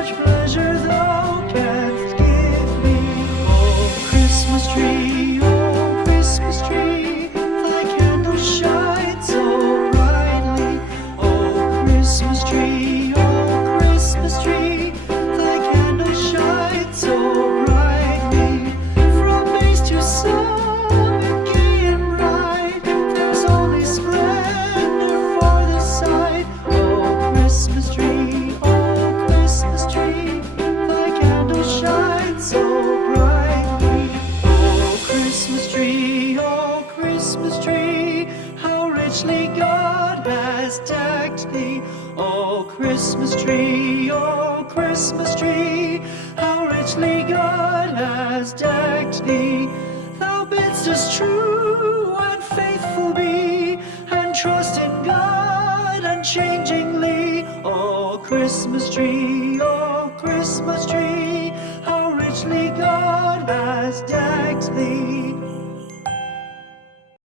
much pleasure thou canst give me. Oh, Christmas tree, oh, Christmas tree, thy candles shine so brightly. Oh, Christmas tree, oh, Christmas tree, thy candles shine so brightly. From base to summit, gay and bright, there's only splendor for the sight. Oh, Christmas tree, oh, Christmas tree, thy candles shine so brightly. Oh, Christmas tree, oh, Christmas tree, how richly God has decked thee. Oh, Christmas tree, oh, Christmas tree, how richly God has decked thee. Thou bidst us true and faithful be, and trust in God unchangingly. Oh, Christmas tree, oh, Christmas tree, how richly God has decked thee.